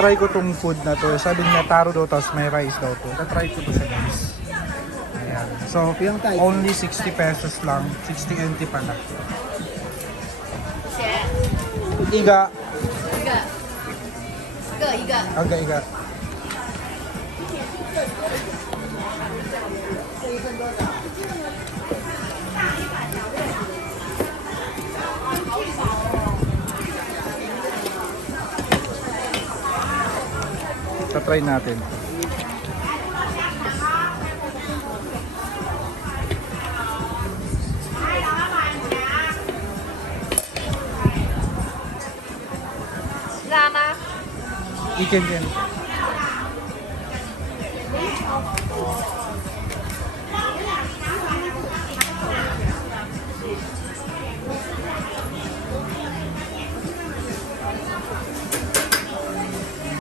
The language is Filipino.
Try ko tong food na to. Sabi niya taro daw, tapos may rice daw to. Try ko to sa guys. Ayan. So, only 60 pesos lang. 60 NT pala. Iga. Iga. Try natin. Ikan din.